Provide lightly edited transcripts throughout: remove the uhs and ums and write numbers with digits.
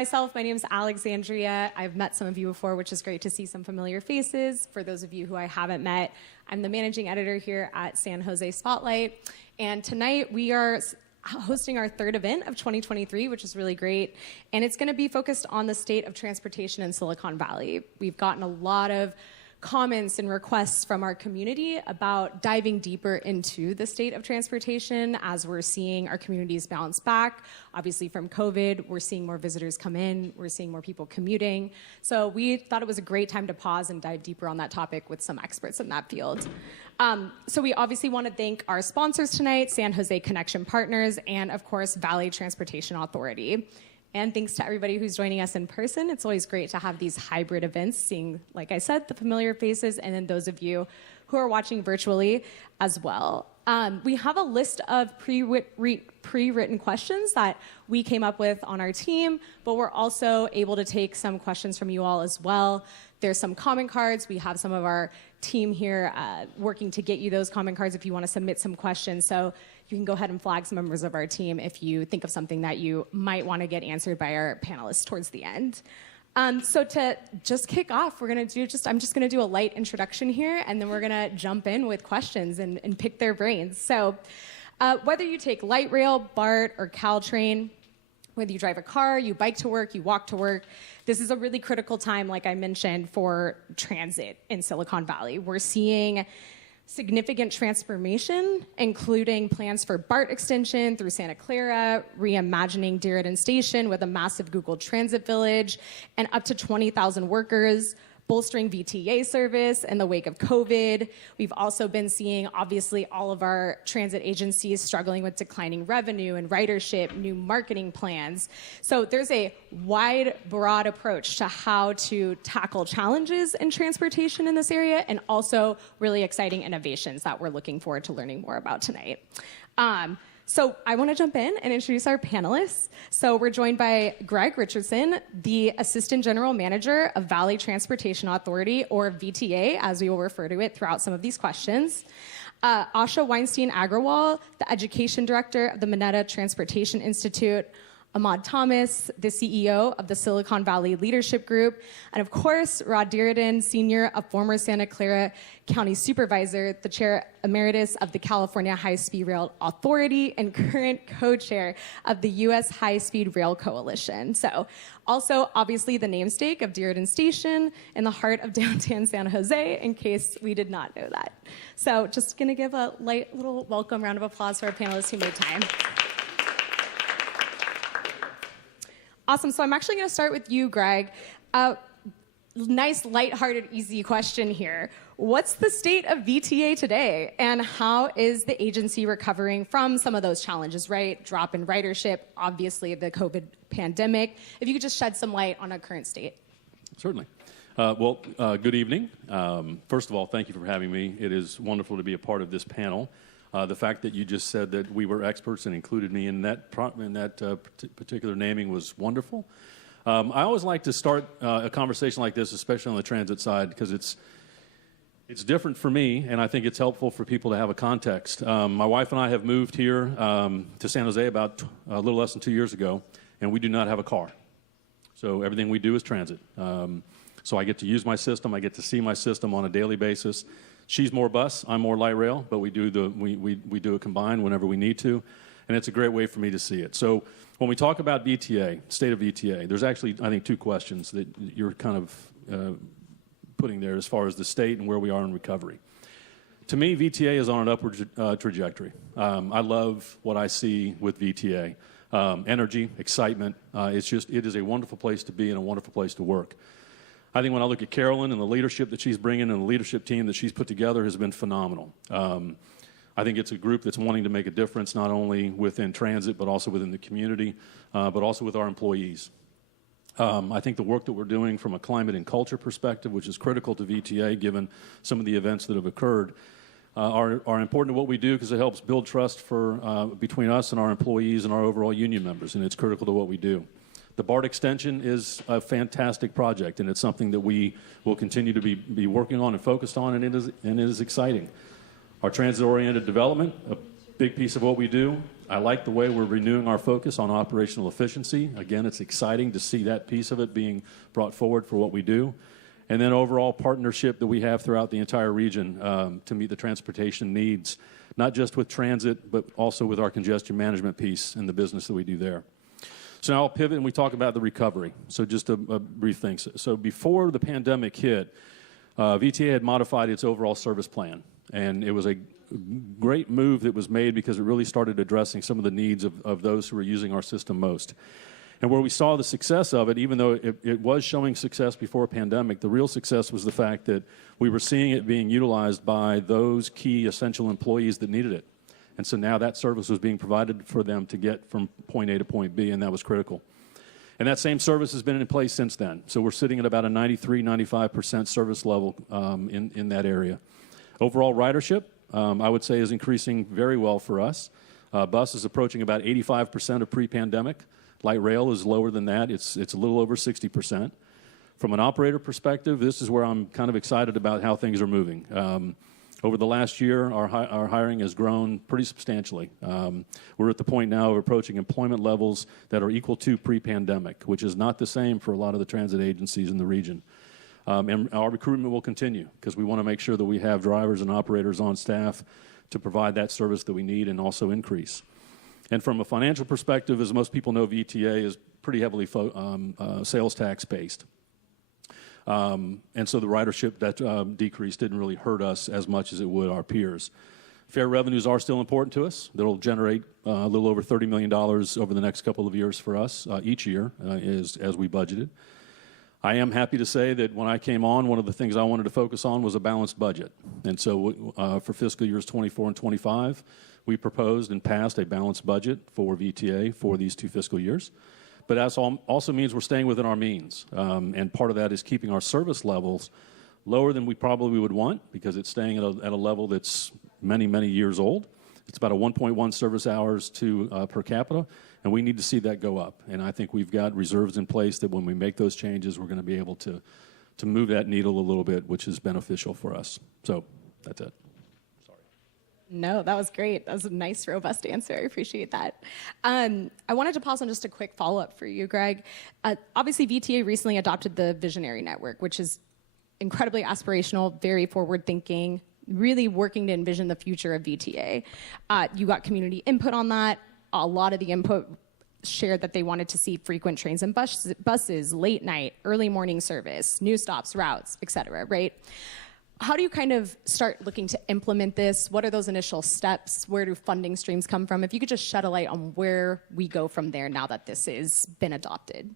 My name is Alexandria. I've met some of you before, which is great to see some familiar faces. For those of you who I haven't met, I'm the managing editor here at San Jose Spotlight. And tonight we are hosting our third event of 2023, which is really great. And it's going to be focused on the state of transportation in Silicon Valley. We've gotten a lot of comments and requests from our community about diving deeper into the state of transportation as we're seeing our communities bounce back. Obviously from COVID, we're seeing more visitors come in, we're seeing more people commuting. So we thought it was a great time to pause and dive deeper on that topic with some experts in that field. So we obviously want to thank our sponsors tonight, San Jose Connection Partners, and of course, Valley Transportation Authority. And thanks to everybody who's joining us in person. It's always great to have these hybrid events, seeing, like I said, the familiar faces, and then those of you who are watching virtually as well. We have a list of pre-written questions that we came up with on our team, but we're also able to take some questions from you all as well. There's some comment cards. We have some of our team here working to get you those comment cards if you want to submit some questions. So you can go ahead and flag some members of our team if you think of something that you might want to get answered by our panelists towards the end. So to just kick off, I'm just going to do a light introduction here, and then we're going to jump in with questions and pick their brains. So whether you take light rail, BART, or Caltrain, whether you drive a car, you bike to work, you walk to work, this is a really critical time, like I mentioned, for transit in Silicon Valley. We're seeing significant transformation, including plans for BART extension through Santa Clara, reimagining Diridon Station with a massive Google Transit village, and up to 20,000 workers, bolstering VTA service in the wake of COVID. We've also been seeing, obviously, all of our transit agencies struggling with declining revenue and ridership, new marketing plans. So there's a wide, broad approach to how to tackle challenges in transportation in this area, and also really exciting innovations that we're looking forward to learning more about tonight. So I want to jump in and introduce our panelists. So we're joined by Greg Richardson, the Assistant General Manager of Valley Transportation Authority, or VTA, as we will refer to it throughout some of these questions. Asha Weinstein-Agrawal, the Education Director of the Mineta Transportation Institute. Ahmad Thomas, the CEO of the Silicon Valley Leadership Group, and of course, Rod Diridon, Sr., a former Santa Clara County Supervisor, the Chair Emeritus of the California High-Speed Rail Authority, and current co-chair of the U.S. High-Speed Rail Coalition. So, also, obviously, the namesake of Diridon Station in the heart of downtown San Jose, in case we did not know that. So, just going to give a light little welcome round of applause for our panelists who made time. Awesome. So I'm actually going to start with you, Greg. Nice, lighthearted, easy question here. What's the state of VTA today, and how is the agency recovering from some of those challenges, right? Drop in ridership, obviously the COVID pandemic. If you could just shed some light on our current state. Certainly. Good evening. First of all, thank you for having me. It is wonderful to be a part of this panel. The fact that you just said that we were experts and included me in that particular naming was wonderful. I always like to start a conversation like this, especially on the transit side, because it's different for me, and I think it's helpful for people to have a context. My wife and I have moved here to San Jose about a little less than 2 years ago, and we do not have a car. So everything we do is transit. So I get to use my system. I get to see my system on a daily basis. She's more bus, I'm more light rail, but we do it combined whenever we need to, and it's a great way for me to see it. So when we talk about VTA, state of VTA, there's actually, I think, two questions that you're kind of putting there as far as the state and where we are in recovery. To me, VTA is on an upward trajectory. I love what I see with VTA. Energy, excitement, it is a wonderful place to be and a wonderful place to work. I think when I look at Carolyn and the leadership that she's bringing and the leadership team that she's put together has been phenomenal. I think it's a group that's wanting to make a difference not only within transit but also within the community, but also with our employees. I think the work that we're doing from a climate and culture perspective, which is critical to VTA given some of the events that have occurred, are important to what we do because it helps build trust between us and our employees and our overall union members, and it's critical to what we do. The BART extension is a fantastic project, and it's something that we will continue to be working on and focused on, and it is exciting. Our transit-oriented development, big piece of what we do. I like the way we're renewing our focus on operational efficiency. Again, it's exciting to see that piece of it being brought forward for what we do. And then overall partnership that we have throughout the entire region to meet the transportation needs, not just with transit, but also with our congestion management piece and the business that we do there. So now I'll pivot and we talk about the recovery. So just a brief thing. So before the pandemic hit, VTA had modified its overall service plan. And it was a great move that was made because it really started addressing some of the needs of those who were using our system most. And where we saw the success of it, even though it was showing success before a pandemic, the real success was the fact that we were seeing it being utilized by those key essential employees that needed it. And so now that service was being provided for them to get from point A to point B, and that was critical. And that same service has been in place since then. So we're sitting at about a 93-95% service level in that area. Overall ridership, I would say, is increasing very well for us. Bus is approaching about 85% of pre-pandemic. Light rail is lower than that. It's a little over 60%. From an operator perspective, this is where I'm kind of excited about how things are moving. Over the last year, our hiring has grown pretty substantially. We're at the point now of approaching employment levels that are equal to pre-pandemic, which is not the same for a lot of the transit agencies in the region. And our recruitment will continue because we want to make sure that we have drivers and operators on staff to provide that service that we need and also increase. And from a financial perspective, as most people know, VTA is pretty heavily sales tax based. And so the ridership that decreased didn't really hurt us as much as it would our peers. Fare revenues are still important to us. That'll generate a little over $30 million over the next couple of years for us each year as we budgeted. I am happy to say that when I came on, one of the things I wanted to focus on was a balanced budget. And so for fiscal years 24 and 25, we proposed and passed a balanced budget for VTA for these 2 fiscal years. But that also means we're staying within our means. And part of that is keeping our service levels lower than we probably would want because it's staying at a level that's many, many years old. It's about a 1.1 service hours per capita, and we need to see that go up. And I think we've got reserves in place that when we make those changes, we're going to be able to move that needle a little bit, which is beneficial for us. So that's it. Sorry. No, that was great. That was a nice, robust answer. I appreciate that. I wanted to pause on just a quick follow-up for you, Greg. Obviously, VTA recently adopted the Visionary Network, which is incredibly aspirational, very forward-thinking, really working to envision the future of VTA. You got community input on that. A lot of the input shared that they wanted to see frequent trains and buses, late night, early morning service, new stops, routes, et cetera, right? How do you kind of start looking to implement this? What are those initial steps? Where do funding streams come from? If you could just shed a light on where we go from there now that this has been adopted.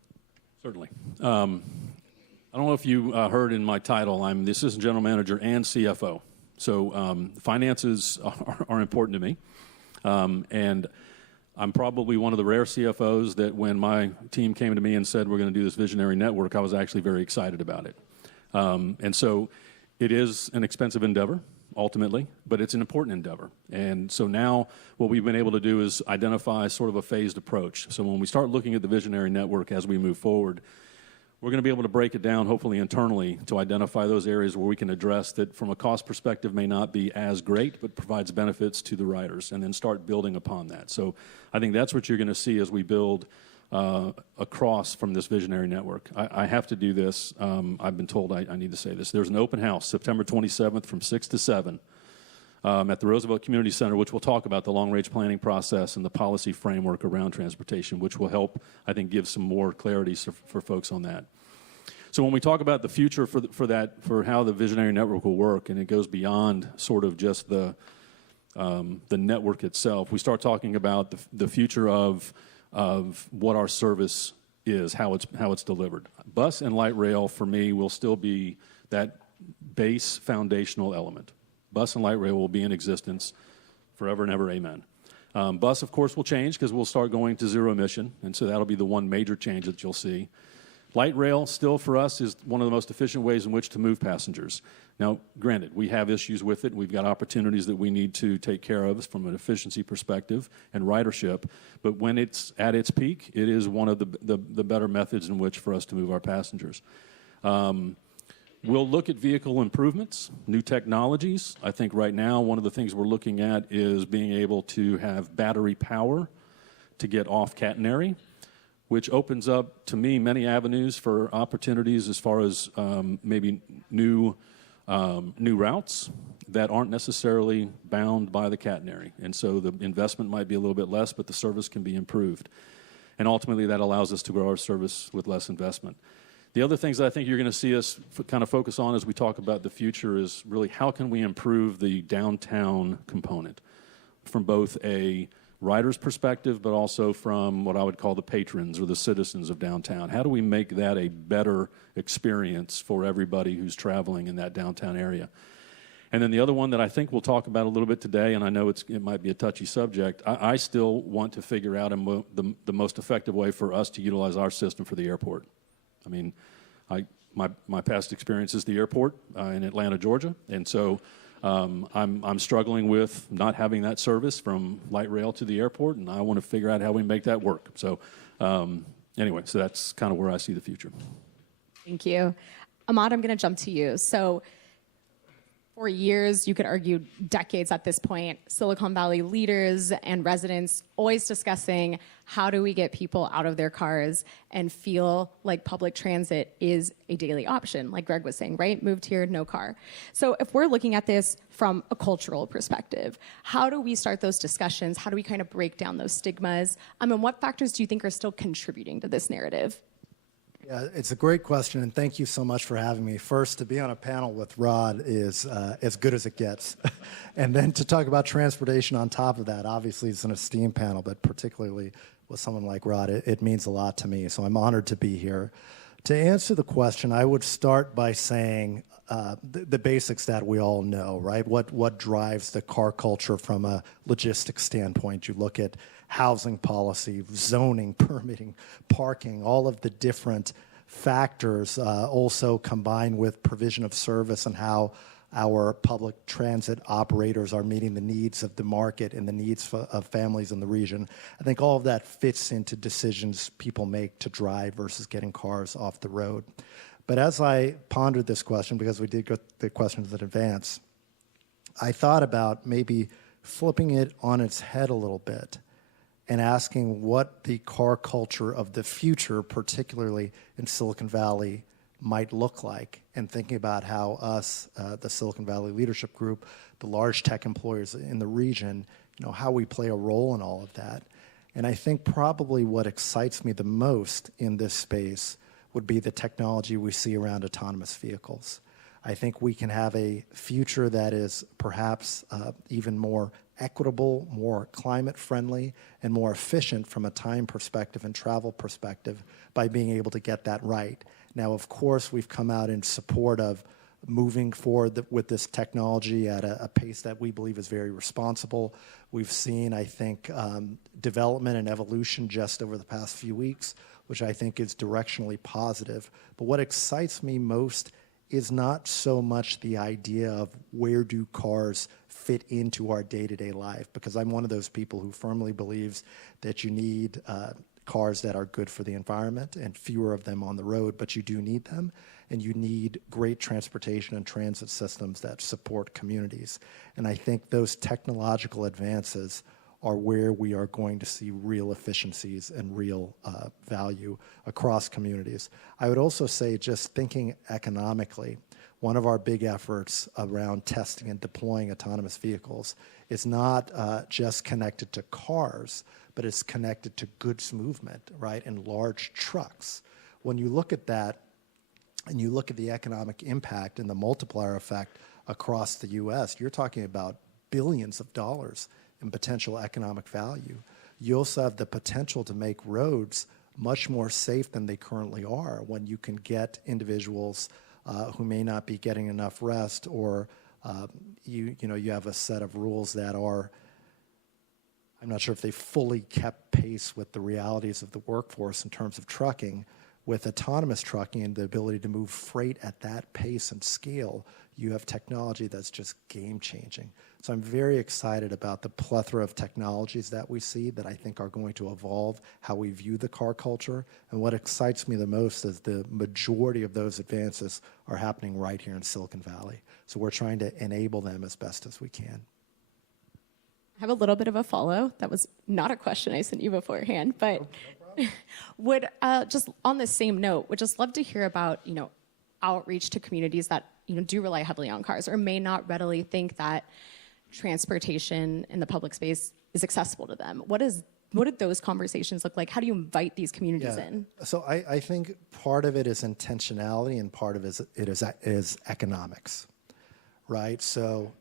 Certainly. I don't know if you heard in my title, I'm the Assistant General Manager and CFO. So finances are important to me. And I'm probably one of the rare CFOs that when my team came to me and said we're going to do this visionary network, I was actually very excited about it. And so it is an expensive endeavor, ultimately, but it's an important endeavor. And so now what we've been able to do is identify sort of a phased approach. So when we start looking at the visionary network as we move forward, we're going to be able to break it down, hopefully internally, to identify those areas where we can address that from a cost perspective may not be as great, but provides benefits to the riders, and then start building upon that. So I think that's what you're going to see as we build across from this visionary network. I have to do this. I've been told I need to say this. There's an open house, September 27th from 6 to 7 at the Roosevelt Community Center, which will talk about the long-range planning process and the policy framework around transportation, which will help, I think, give some more clarity for folks on that. So when we talk about the future for how the visionary network will work, and it goes beyond sort of just the network itself, we start talking about the future of what our service is, how it's delivered. Bus and light rail, for me, will still be that base foundational element. Bus and light rail will be in existence forever and ever, amen. Bus, of course, will change because we'll start going to zero emission, and so that'll be the one major change that you'll see. Light rail still for us is one of the most efficient ways in which to move passengers. Now, granted, we have issues with it. We've got opportunities that we need to take care of from an efficiency perspective and ridership. But when it's at its peak, it is one of the better methods in which for us to move our passengers. We'll look at vehicle improvements, new technologies. I think right now one of the things we're looking at is being able to have battery power to get off catenary, which opens up, to me, many avenues for opportunities as far as maybe new routes that aren't necessarily bound by the catenary. And so the investment might be a little bit less, but the service can be improved. And ultimately, that allows us to grow our service with less investment. The other things that I think you're going to see us kind of focus on as we talk about the future is really how can we improve the downtown component from both a rider's perspective, but also from what I would call the patrons or the citizens of downtown. How do we make that a better experience for everybody who's traveling in that downtown area? And then the other one that I think we'll talk about a little bit today, and I know it might be a touchy subject, I still want to figure out the most effective way for us to utilize our system for the airport. I mean, my past experience is the airport in Atlanta, Georgia, and so I'm struggling with not having that service from light rail to the airport, and I want to figure out how we make that work. So anyway, so that's kind of where I see the future. Thank you. Ahmad, I'm going to jump to you. So for years, you could argue decades at this point, Silicon Valley leaders and residents always discussing how do we get people out of their cars and feel like public transit is a daily option, like Greg was saying, right? Moved here, no car. So if we're looking at this from a cultural perspective, how do we start those discussions? How do we kind of break down those stigmas? And what factors do you think are still contributing to this narrative? Yeah, it's a great question, and thank you so much for having me. First, to be on a panel with Rod is as good as it gets. And then to talk about transportation on top of that, obviously it's an esteemed panel, but particularly with someone like Rod, it means a lot to me, so I'm honored to be here. To answer the question, I would start by saying the basics that we all know, right? What drives the car culture from a logistics standpoint? You look at housing policy, zoning, permitting, parking, all of the different factors also combined with provision of service and how our public transit operators are meeting the needs of the market and the needs of families in the region. I think all of that fits into decisions people make to drive versus getting cars off the road. But as I pondered this question, because we did get the questions in advance, I thought about maybe flipping it on its head a little bit and asking what the car culture of the future, particularly in Silicon Valley, might look like, and thinking about how us, the Silicon Valley Leadership Group, the large tech employers in the region, how we play a role in all of that. And I think probably what excites me the most in this space would be the technology we see around autonomous vehicles. I think we can have a future that is perhaps even more equitable, more climate friendly, and more efficient from a time perspective and travel perspective by being able to get that right. Now, of course, we've come out in support of moving forward with this technology at a pace that we believe is very responsible. We've seen, I think, development and evolution just over the past few weeks, which I think is directionally positive. But what excites me most is not so much the idea of where do cars fit into our day-to-day life, because I'm one of those people who firmly believes that you need cars that are good for the environment and fewer of them on the road, but you do need them, and you need great transportation and transit systems that support communities. And I think those technological advances are where we are going to see real efficiencies and real value across communities. I would also say, just thinking economically, one of our big efforts around testing and deploying autonomous vehicles is not just connected to cars, but it's connected to goods movement, right, and large trucks. When you look at that and you look at the economic impact and the multiplier effect across the U.S., you're talking about billions of dollars in potential economic value. You also have the potential to make roads much more safe than they currently are when you can get individuals who may not be getting enough rest, or you have a set of rules that are, I'm not sure if they fully kept pace with the realities of the workforce in terms of trucking, with autonomous trucking and the ability to move freight at that pace and scale, you have technology that's just game-changing. So I'm very excited about the plethora of technologies that we see that I think are going to evolve how we view the car culture. And what excites me the most is the majority of those advances are happening right here in Silicon Valley. So we're trying to enable them as best as we can. I have a little bit of a follow. That was not a question I sent you beforehand, but would just on the same note, would just love to hear about outreach to communities that do rely heavily on cars or may not readily think that transportation in the public space is accessible to them. What did those conversations look like? How do you invite these communities in? So I think part of it is intentionality and part of it is economics, right? So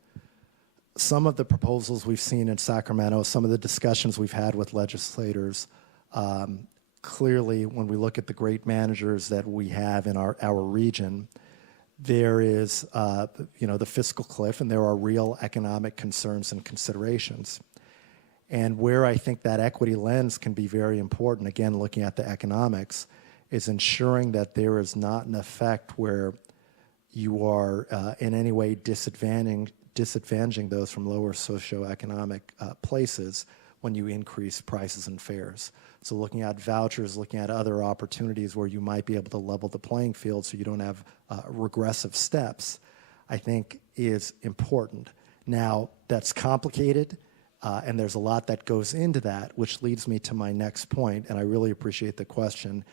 some of the proposals we've seen in Sacramento, some of the discussions we've had with legislators, clearly when we look at the great managers that we have in our region, there is the fiscal cliff, and there are real economic concerns and considerations. And where I think that equity lens can be very important, again, looking at the economics, is ensuring that there is not an effect where you are in any way disadvantaging those from lower socioeconomic places when you increase prices and fares. So looking at vouchers, looking at other opportunities where you might be able to level the playing field so you don't have regressive steps, I think is important. Now, that's complicated, and there's a lot that goes into that, which leads me to my next point, and I really appreciate the question.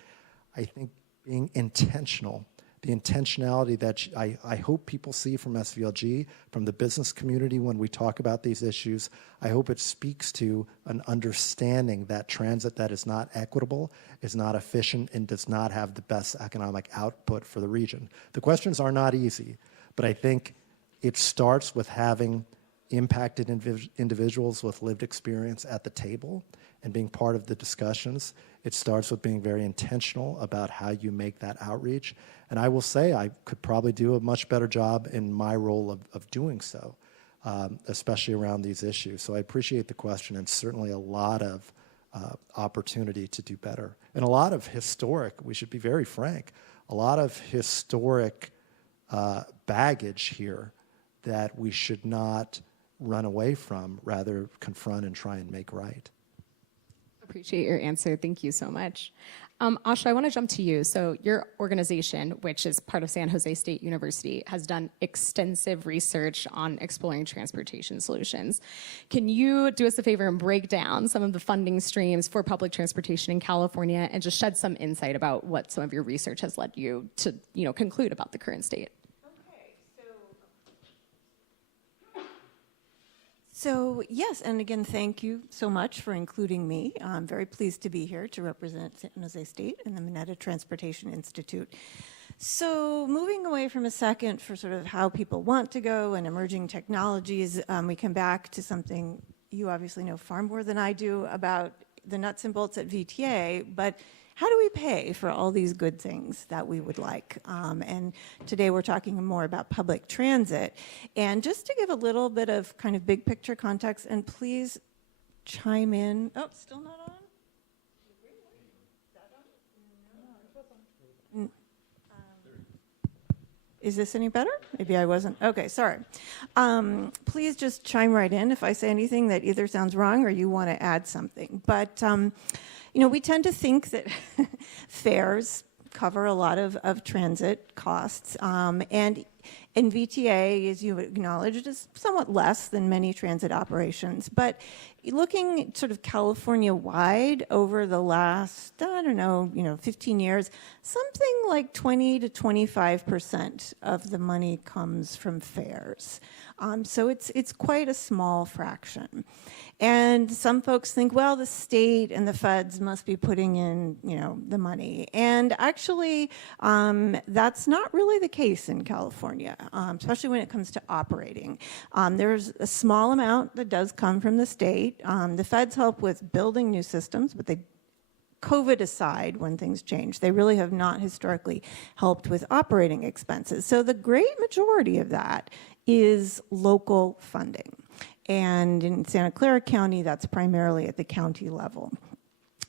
I think being intentional, the intentionality that I hope people see from SVLG, from the business community when we talk about these issues, I hope it speaks to an understanding that transit that is not equitable, is not efficient, and does not have the best economic output for the region. The questions are not easy, but I think it starts with having impacted individuals with lived experience at the table and being part of the discussions. It starts with being very intentional about how you make that outreach. And I will say I could probably do a much better job in my role of doing so, especially around these issues. So I appreciate the question, and certainly a lot of opportunity to do better. And a lot of historic, we should be very frank, a lot of historic baggage here that we should not run away from, rather confront and try and make right. Appreciate your answer. Thank you so much. Asha, I want to jump to you. So your organization, which is part of San Jose State University, has done extensive research on exploring transportation solutions. Can you do us a favor and break down some of the funding streams for public transportation in California and just shed some insight about what some of your research has led you to conclude about the current state? So yes, and again, thank you so much for including me. I'm very pleased to be here to represent San Jose State and the Mineta Transportation Institute. So moving away from a second for sort of how people want to go and emerging technologies, we come back to something you obviously know far more than I do about the nuts and bolts at VTA, but how do we pay for all these good things that we would like? And today we're talking more about public transit. And just to give a little bit of kind of big picture context, and please chime in. Oh, still not on? Is this any better? Maybe I wasn't. Okay, sorry. Please just chime right in if I say anything that either sounds wrong or you want to add something. But we tend to think that fares cover a lot of transit costs, and VTA, as you acknowledged, is somewhat less than many transit operations. But looking sort of California-wide over the last, 15 years, something like 20 to 25% of the money comes from fares. So it's quite a small fraction. And some folks think, well, the state and the feds must be putting in, the money. And actually, that's not really the case in California, especially when it comes to operating. There's a small amount that does come from the state. The feds help with building new systems, but COVID aside, when things change, they really have not historically helped with operating expenses. So the great majority of that is local funding. And in Santa Clara County, that's primarily at the county level.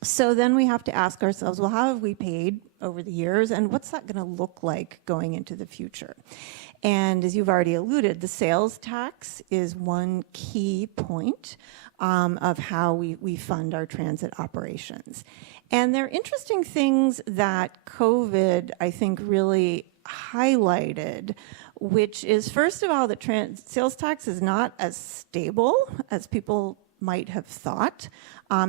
So then we have to ask ourselves, well, how have we paid over the years, and what's that going to look like going into the future? And as you've already alluded, the sales tax is one key point of how we fund our transit operations. And there are interesting things that COVID, I think, really highlighted, which is, first of all, that sales tax is not as stable as people might have thought.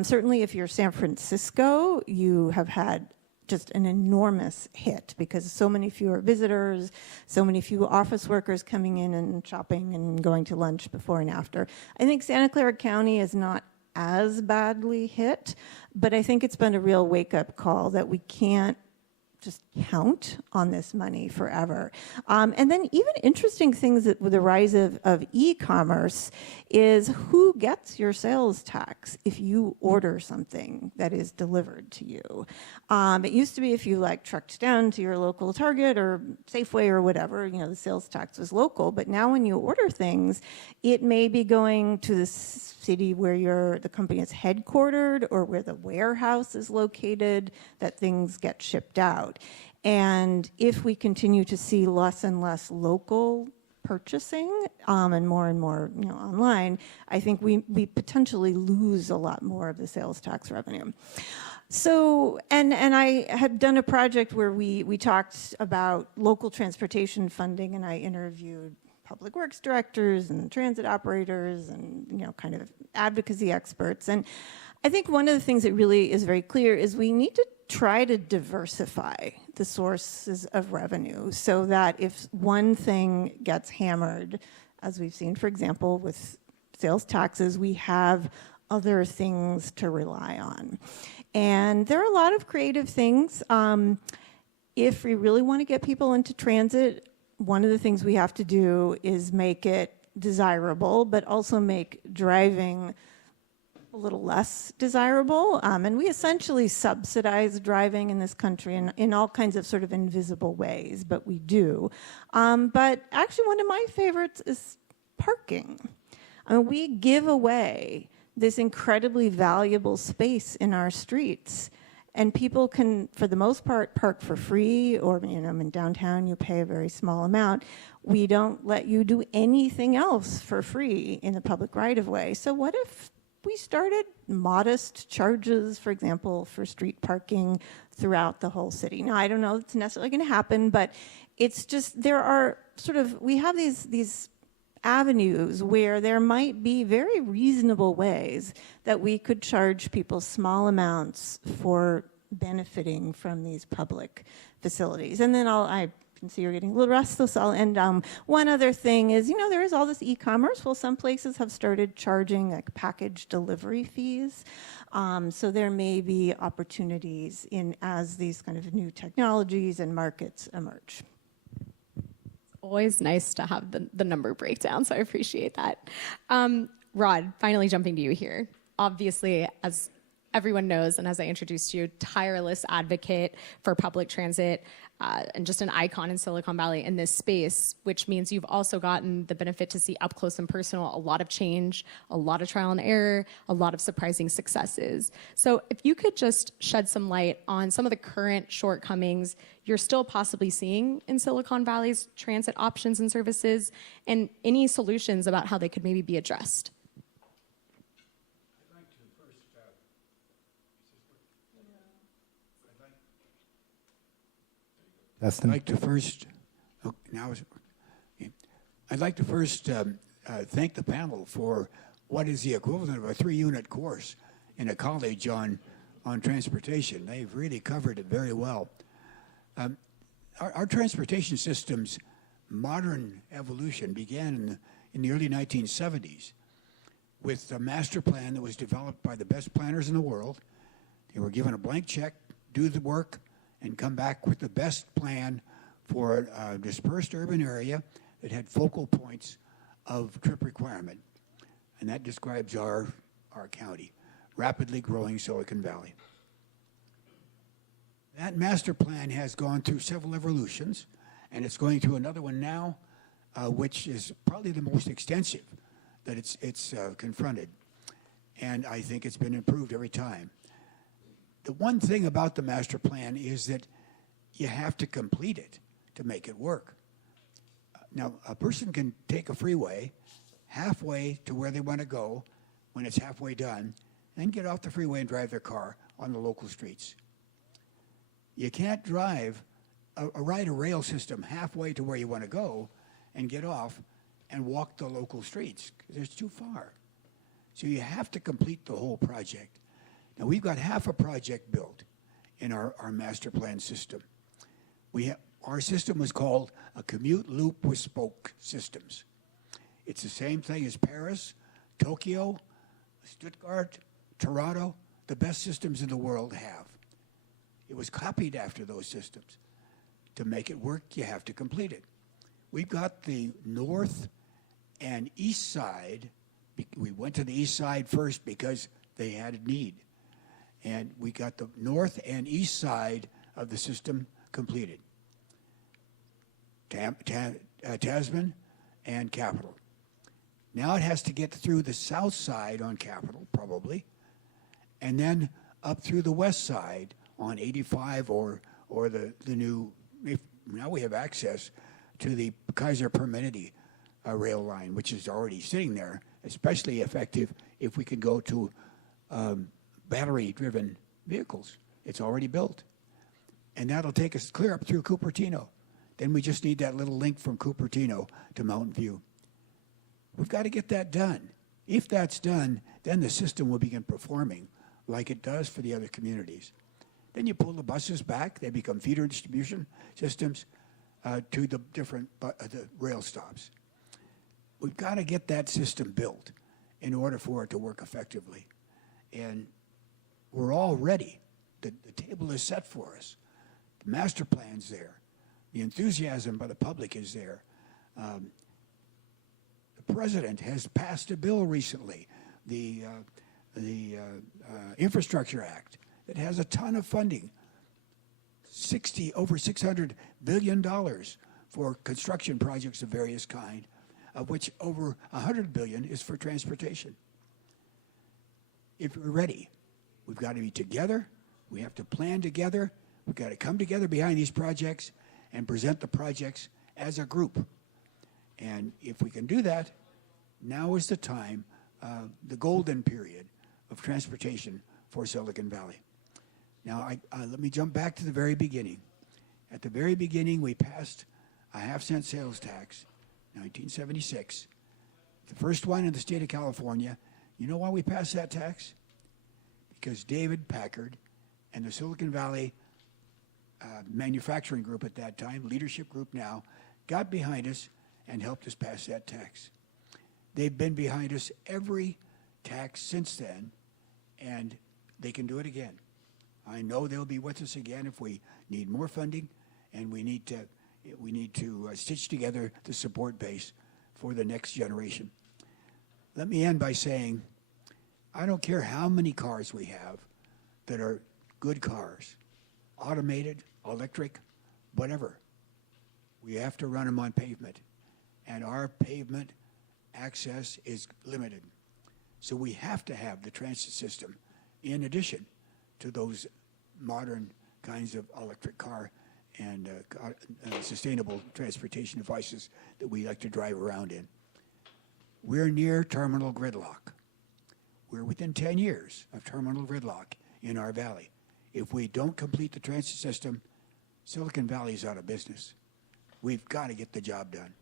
Certainly if you're San Francisco, you have had just an enormous hit because so many fewer visitors, so many fewer office workers coming in and shopping and going to lunch before and after. I think Santa Clara County is not as badly hit, but I think it's been a real wake-up call that we can't just count on this money forever. And then even interesting things that with the rise of e-commerce is who gets your sales tax if you order something that is delivered to you. It used to be if you like trucked down to your local Target or Safeway or whatever, you know, the sales tax was local, but now when you order things, it may be going to the city where the company is headquartered or where the warehouse is located that things get shipped out. And if we continue to see less and less local purchasing and more, you know, online, I think we potentially lose a lot more of the sales tax revenue. So, and I had done a project where we talked about local transportation funding, and I interviewed public works directors and transit operators and, you know, kind of advocacy experts. And I think one of the things that really is very clear is we need to try to diversify the sources of revenue so that if one thing gets hammered, as we've seen, for example, with sales taxes, we have other things to rely on. And there are a lot of creative things. If we really want to get people into transit, one of the things we have to do is make it desirable, but also make driving a little less desirable. And we essentially subsidize driving in this country in all kinds of sort of invisible ways, but we do. But actually one of my favorites is parking. I mean, we give away this incredibly valuable space in our streets, and people can, for the most part, park for free, or, you know, in downtown you pay a very small amount. We don't let you do anything else for free in the public right-of-way. So what if we started modest charges, for example, for street parking throughout the whole city? Now, I don't know if it's necessarily going to happen, but it's just, there are sort of, we have these avenues where there might be very reasonable ways that we could charge people small amounts for benefiting from these public facilities. And then I can see you're getting a little restless. I'll end. One other thing is, you know, there is all this e-commerce. Well, some places have started charging like package delivery fees. So there may be opportunities as these kind of new technologies and markets emerge. Always nice to have the number breakdown, so I appreciate that. Rod, finally jumping to you here. Obviously, as everyone knows, and as I introduced you, tireless advocate for public transit and just an icon in Silicon Valley in this space, which means you've also gotten the benefit to see up close and personal a lot of change, a lot of trial and error, a lot of surprising successes. So if you could just shed some light on some of the current shortcomings you're still possibly seeing in Silicon Valley's transit options and services, and any solutions about how they could maybe be addressed. I'd like to first thank the panel for what is the equivalent of a 3-unit course in a college on transportation. They've really covered it very well. Our transportation system's modern evolution began in the early 1970s with a master plan that was developed by the best planners in the world. They were given a blank check, do the work, and come back with the best plan for a dispersed urban area that had focal points of trip requirement. And that describes our county, rapidly growing Silicon Valley. That master plan has gone through several evolutions, and it's going through another one now, which is probably the most extensive that it's confronted. And I think it's been improved every time. The one thing about the master plan is that you have to complete it to make it work. Now, a person can take a freeway halfway to where they want to go when it's halfway done, and get off the freeway and drive their car on the local streets. You can't drive ride a rail system halfway to where you want to go and get off and walk the local streets because it's too far. So you have to complete the whole project. Now, we've got half a project built in our master plan system. Our system was called a commute loop with spoke systems. It's the same thing as Paris, Tokyo, Stuttgart, Toronto. The best systems in the world have. It was copied after those systems. To make it work, you have to complete it. We've got the north and east side. We went to the east side first because they had a need. And we got the north and east side of the system completed. Tasman and Capital. Now it has to get through the south side on Capital, probably, and then up through the west side on 85 or the new, now we have access to the Kaiser Permanente rail line, which is already sitting there, especially effective if we could go to battery-driven vehicles. It's already built. And that'll take us clear up through Cupertino. Then we just need that little link from Cupertino to Mountain View. We've got to get that done. If that's done, then the system will begin performing like it does for the other communities. Then you pull the buses back. They become feeder distribution systems to the different the rail stops. We've got to get that system built in order for it to work effectively. And we're all ready. The table is set for us. The master plan's there. The enthusiasm by the public is there. The president has passed a bill recently, the Infrastructure Act, that has a ton of funding, over $600 billion for construction projects of various kind, of which over $100 billion is for transportation. If we're ready, we've got to be together. We have to plan together. We've got to come together behind these projects and present the projects as a group. And if we can do that, now is the time, the golden period of transportation for Silicon Valley. Now, let me jump back to the very beginning. At the very beginning, we passed a half-cent sales tax, 1976. The first one in the state of California. You know why we passed that tax? Because David Packard and the Silicon Valley manufacturing group at that time, leadership group now, got behind us and helped us pass that tax. They've been behind us every tax since then, and they can do it again. I know they'll be with us again if we need more funding, and we need to stitch together the support base for the next generation. Let me end by saying, I don't care how many cars we have that are good cars, automated, electric, whatever. We have to run them on pavement, and our pavement access is limited. So we have to have the transit system in addition to those modern kinds of electric car and sustainable transportation devices that we like to drive around in. We're near terminal gridlock. We're within 10 years of terminal gridlock in our valley. If we don't complete the transit system, Silicon Valley's out of business. We've got to get the job done.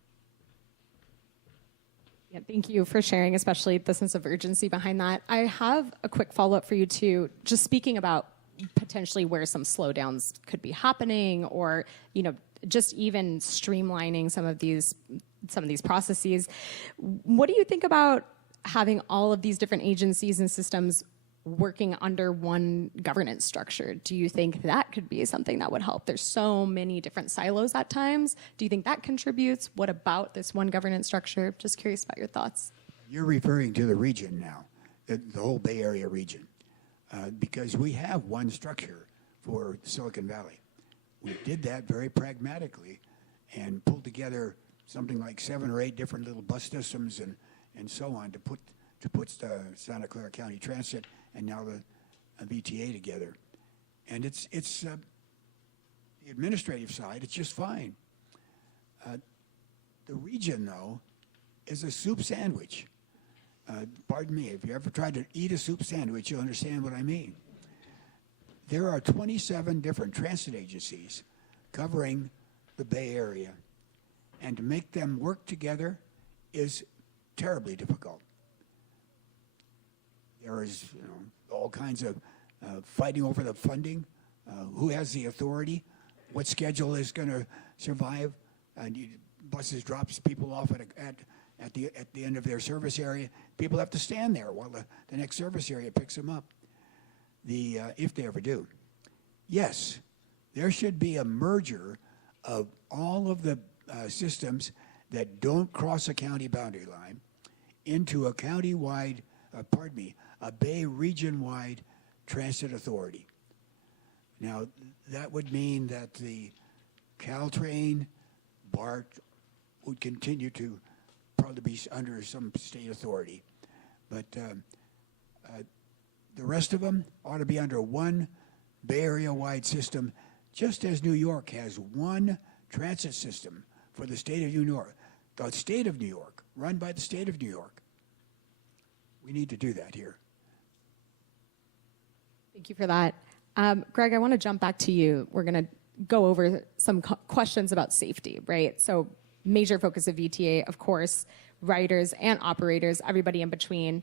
Yeah, thank you for sharing, especially the sense of urgency behind that. I have a quick follow-up for you, too. Just speaking about potentially where some slowdowns could be happening, or just even streamlining some of these processes. What do you think about having all of these different agencies and systems working under one governance structure? Do you think that could be something that would help? There's so many different silos at times. Do you think that contributes? What about this one governance structure? Just curious about your thoughts. You're referring to the region now, the whole Bay Area region, because we have one structure for Silicon Valley. We did that very pragmatically and pulled together something like 7 or 8 different little bus systems and so on to put the Santa Clara County Transit and now the VTA together. And it's the administrative side, it's just fine. The region, though, is a soup sandwich. Pardon me, if you ever tried to eat a soup sandwich, you'll understand what I mean. There are 27 different transit agencies covering the Bay Area, and to make them work together is terribly difficult. There is all kinds of fighting over the funding, who has the authority, what schedule is going to survive. Buses drops people off at the end of their service area. People have to stand there while the next service area picks them up. If they ever do. Yes, there should be a merger of all of the systems that don't cross a county boundary line into a county-wide, a Bay region-wide transit authority. Now, that would mean that the Caltrain, BART would continue to probably be under some state authority. But the rest of them ought to be under one Bay Area-wide system, just as New York has one transit system for the state of New York. The state of New York, run by the state of New York. We need to do that here. Thank you for that. Greg, I want to jump back to you. We're going to go over some questions about safety, right? So major focus of VTA, of course, riders and operators, everybody in between.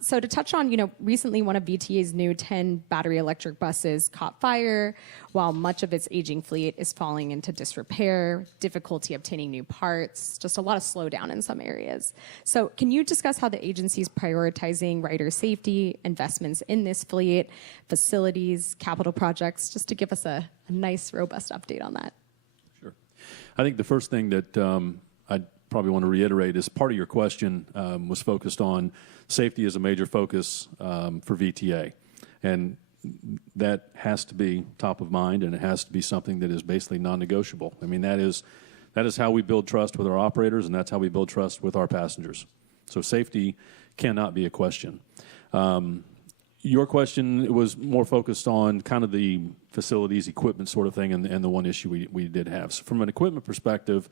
So to touch on, recently one of VTA's new 10 battery electric buses caught fire, while much of its aging fleet is falling into disrepair, difficulty obtaining new parts, just a lot of slowdown in some areas. So can you discuss how the agency is prioritizing rider safety, investments in this fleet, facilities, capital projects, just to give us a nice, robust update on that? Sure. I think the first thing that I'd probably want to reiterate is part of your question was focused on safety as a major focus for VTA. And that has to be top of mind, and it has to be something that is basically non-negotiable. I mean, that is how we build trust with our operators, and that's how we build trust with our passengers. So safety cannot be a question. Your question was more focused on kind of the facilities, equipment sort of thing, and the one issue we did have. So from an equipment perspective,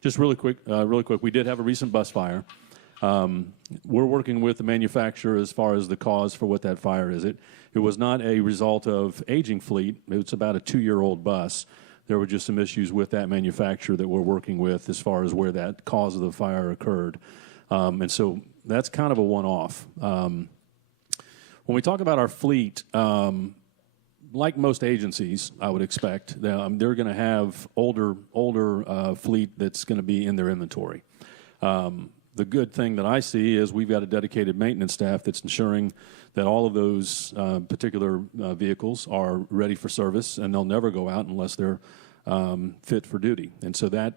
just really quick, we did have a recent bus fire. We're working with the manufacturer as far as the cause for what that fire is. It was not a result of aging fleet. It's about a 2-year-old bus. There were just some issues with that manufacturer that we're working with as far as where that cause of the fire occurred. And so that's kind of a one-off. When we talk about our fleet, like most agencies, I would expect, they're going to have older fleet that's going to be in their inventory. The good thing that I see is we've got a dedicated maintenance staff that's ensuring that all of those particular vehicles are ready for service, and they'll never go out unless they're fit for duty. And so that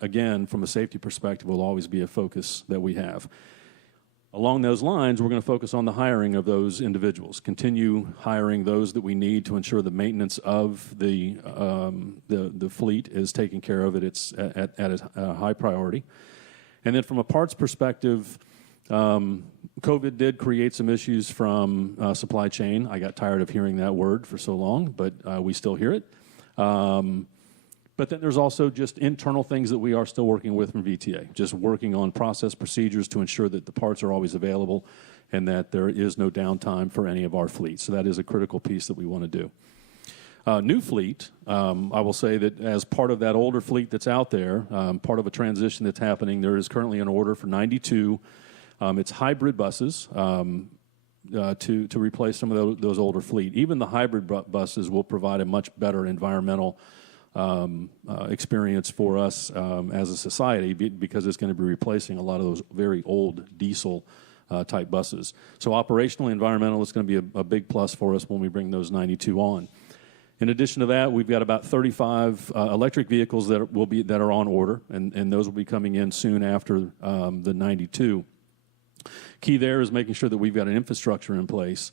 again, from a safety perspective, will always be a focus that we have. Along those lines, we're going to focus on the hiring of those individuals, continue hiring those that we need to ensure the maintenance of the fleet is taken care of. It's at a high priority. And then from a parts perspective, COVID did create some issues from supply chain. I got tired of hearing that word for so long, but we still hear it. But then there's also just internal things that we are still working with from VTA, just working on process procedures to ensure that the parts are always available and that there is no downtime for any of our fleet. So that is a critical piece that we want to do. New fleet, I will say that as part of that older fleet that's out there, part of a transition that's happening, there is currently an order for 92. It's hybrid buses to replace some of those older fleet. Even the hybrid buses will provide a much better environmental experience for us as a society because it's going to be replacing a lot of those very old diesel type buses. So operationally, environmental is going to be a big plus for us when we bring those 92 on. In addition to that, we've got about 35 electric vehicles that are on order, and those will be coming in soon after the 92. Key there is making sure that we've got an infrastructure in place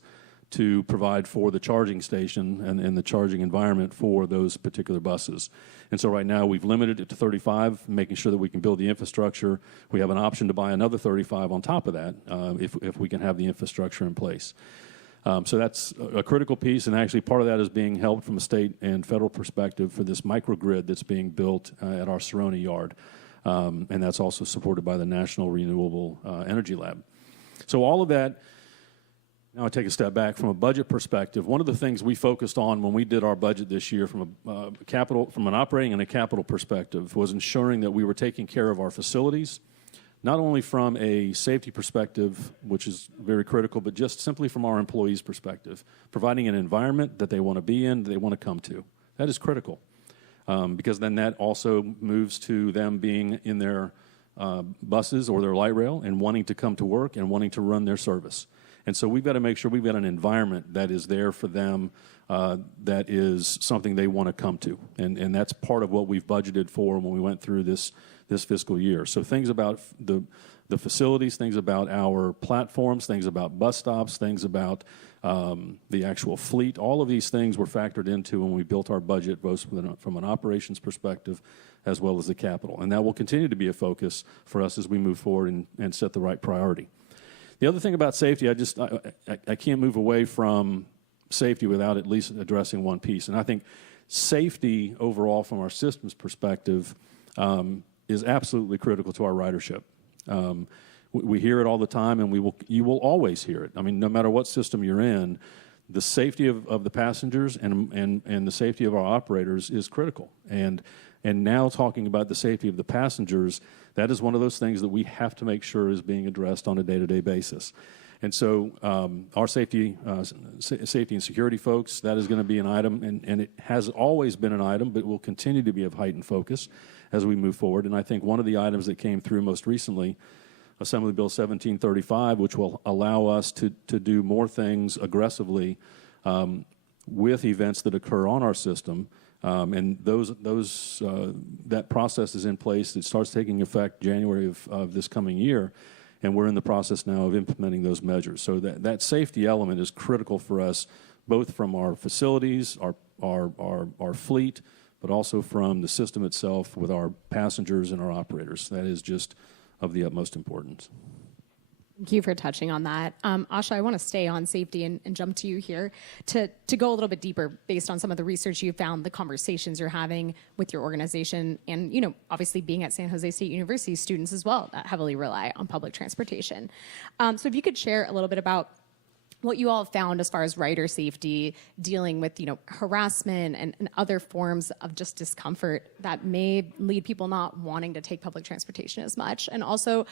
to provide for the charging station and the charging environment for those particular buses. And so right now we've limited it to 35, making sure that we can build the infrastructure. We have an option to buy another 35 on top of that if we can have the infrastructure in place. So that's a critical piece, and actually part of that is being helped from a state and federal perspective for this microgrid that's being built at our Serona yard. And that's also supported by the National Renewable Energy Lab. So all of that, now I take a step back from a budget perspective. One of the things we focused on when we did our budget this year from an operating and a capital perspective was ensuring that we were taking care of our facilities, not only from a safety perspective, which is very critical, but just simply from our employees' perspective, providing an environment that they want to be in, that they want to come to. That is critical, because then that also moves to them being in their buses or their light rail and wanting to come to work and wanting to run their service. And so we've got to make sure we've got an environment that is there for them, that is something they want to come to. And that's part of what we've budgeted for when we went through this fiscal year. So things about the facilities, things about our platforms, things about bus stops, things about the actual fleet, all of these things were factored into when we built our budget, both from an operations perspective as well as the capital. And that will continue to be a focus for us as we move forward and set the right priority. The other thing about safety, I can't move away from safety without at least addressing one piece. And I think safety overall from our systems perspective is absolutely critical to our ridership. We hear it all the time, and you will always hear it. I mean, no matter what system you're in, the safety of the passengers and the safety of our operators is critical. And now talking about the safety of the passengers, that is one of those things that we have to make sure is being addressed on a day-to-day basis. And so our safety and security folks, that is going to be an item, and it has always been an item, but will continue to be of heightened focus as we move forward. And I think one of the items that came through most recently, Assembly Bill 1735, which will allow us to do more things aggressively with events that occur on our system. And that process is in place. It starts taking effect January of this coming year, and we're in the process now of implementing those measures. So that safety element is critical for us, both from our facilities, our fleet, but also from the system itself with our passengers and our operators. That is just of the utmost importance. Thank you for touching on that. Asha, I want to stay on safety and jump to you here to go a little bit deeper based on some of the research you found, the conversations you're having with your organization, and obviously being at San Jose State University, students as well that heavily rely on public transportation. So if you could share a little bit about what you all found as far as rider safety, dealing with harassment and other forms of just discomfort that may lead people not wanting to take public transportation as much, and also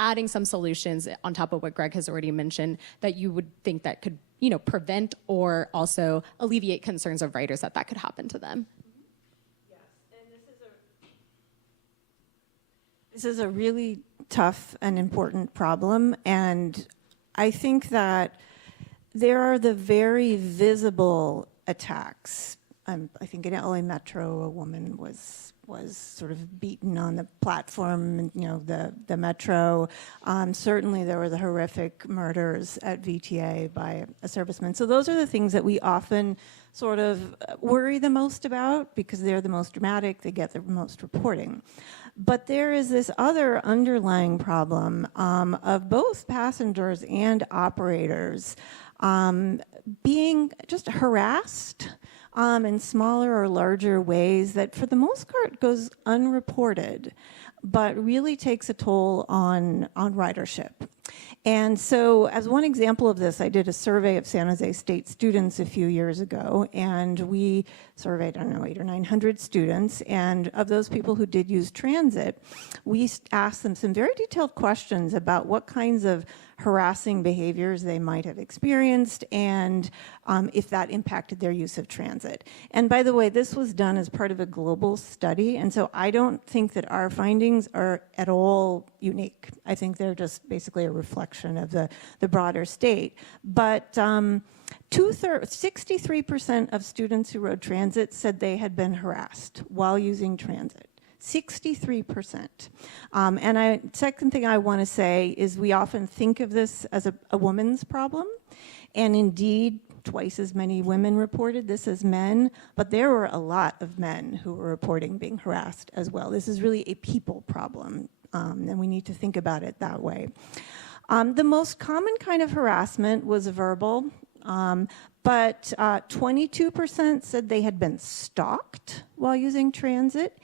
adding some solutions on top of what Greg has already mentioned that you would think that could prevent or also alleviate concerns of riders that could happen to them. Yes, and this is a really tough and important problem, and I think that there are the very visible attacks. I think in LA Metro, a woman was sort of beaten on the platform, the metro. Certainly there were the horrific murders at VTA by a serviceman. So those are the things that we often sort of worry the most about because they're the most dramatic, they get the most reporting. But there is this other underlying problem of both passengers and operators being just harassed in smaller or larger ways that for the most part goes unreported, but really takes a toll on ridership. And so as one example of this, I did a survey of San Jose State students a few years ago, and we surveyed, 800 or 900 students, and of those people who did use transit, we asked them some very detailed questions about what kinds of harassing behaviors they might have experienced and if that impacted their use of transit. And by the way, this was done as part of a global study, and so I don't think that our findings are at all unique. I think they're just basically a reflection of the broader state. But 63% of students who rode transit said they had been harassed while using transit. 63%. And second thing I want to say is we often think of this as a woman's problem, and indeed twice as many women reported this as men, but there were a lot of men who were reporting being harassed as well. This is really a people problem, and we need to think about it that way. The most common kind of harassment was verbal. But 22% said they had been stalked while using transit.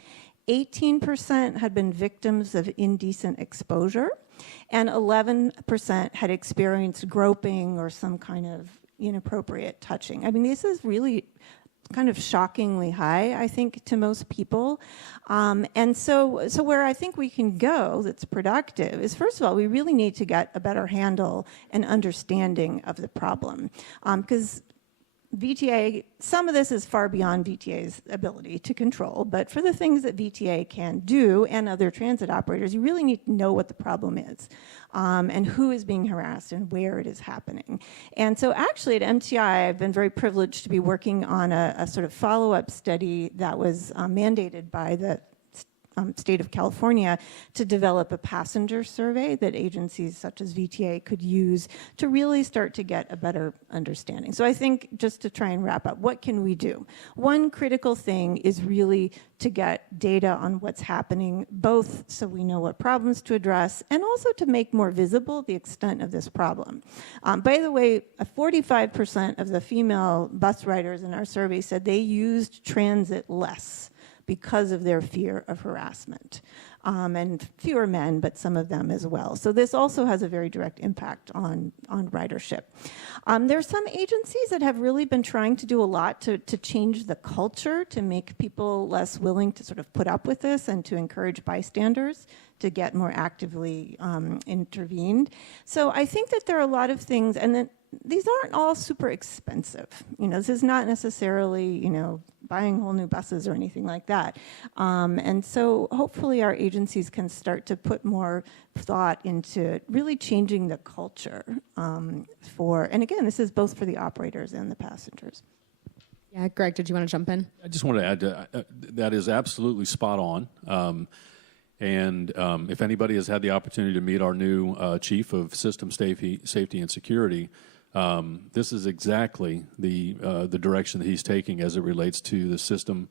18% had been victims of indecent exposure, and 11% had experienced groping or some kind of inappropriate touching. I mean, this is really kind of shockingly high, I think, to most people. And so where I think we can go that's productive is, first of all, we really need to get a better handle and understanding of the problem. Because VTA, some of this is far beyond VTA's ability to control, but for the things that VTA can do and other transit operators, you really need to know what the problem is and who is being harassed and where it is happening. And so actually at MTI, I've been very privileged to be working on a sort of follow-up study that was mandated by the state of California to develop a passenger survey that agencies such as VTA could use to really start to get a better understanding. So I think, just to try and wrap up, what can we do? One critical thing is really to get data on what's happening, both so we know what problems to address and also to make more visible the extent of this problem. By the way, 45% of the female bus riders in our survey said they used transit less because of their fear of harassment. And fewer men, but some of them as well. So this also has a very direct impact on ridership. There are some agencies that have really been trying to do a lot to change the culture, to make people less willing to sort of put up with this and to encourage bystanders to get more actively intervened. So I think that there are a lot of things, and then these aren't all super expensive. This is not necessarily, buying whole new buses or anything like that. And so hopefully our agencies can start to put more thought into really changing the culture and again, this is both for the operators and the passengers. Yeah, Greg, did you want to jump in? I just want to add that is absolutely spot on. And if anybody has had the opportunity to meet our new Chief of System Safety and Security, this is exactly the direction that he's taking as it relates to the system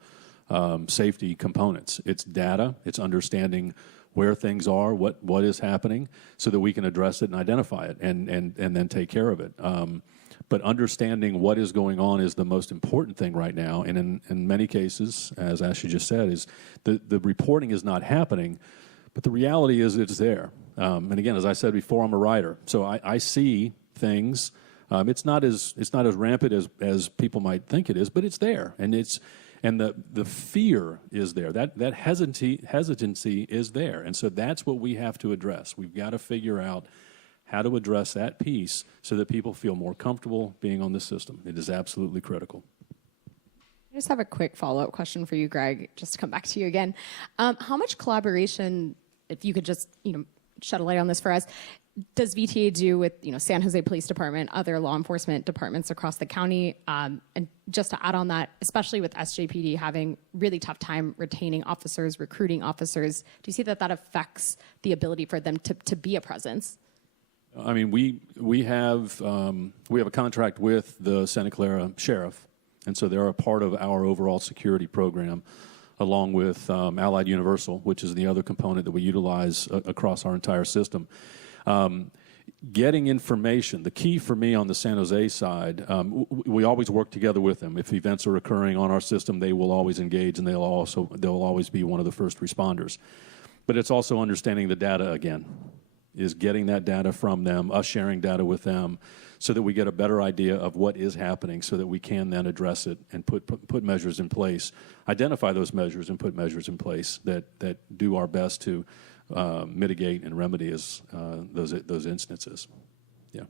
safety components. It's data, it's understanding where things are, what is happening, so that we can address it and identify it and then take care of it. But understanding what is going on is the most important thing right now. And in many cases, as Ashley just said, is the reporting is not happening, but the reality is it's there. And again, as I said before, I'm a writer, so I see things. It's not as rampant as people might think it is, but it's there, and the fear is there. That hesitancy is there, and so that's what we have to address. We've got to figure out how to address that piece so that people feel more comfortable being on the system. It is absolutely critical. I just have a quick follow-up question for you, Greg, just to come back to you again. How much collaboration, if you could just shed a light on this for us, does VTA do with San Jose Police Department, other law enforcement departments across the county? And just to add on that, especially with SJPD having really tough time retaining officers, recruiting officers, do you see that affects the ability for them to be a presence? I mean, we have a contract with the Santa Clara Sheriff, and so they're a part of our overall security program, along with Allied Universal, which is the other component that we utilize across our entire system. Getting information, the key for me on the San Jose side, we always work together with them. If events are occurring on our system, they will always engage, and they'll always be one of the first responders. But it's also understanding the data again, is getting that data from them, us sharing data with them, so that we get a better idea of what is happening, so that we can then address it and put measures in place, identify those measures and put measures in place that do our best to mitigate and remedy those instances. Yeah.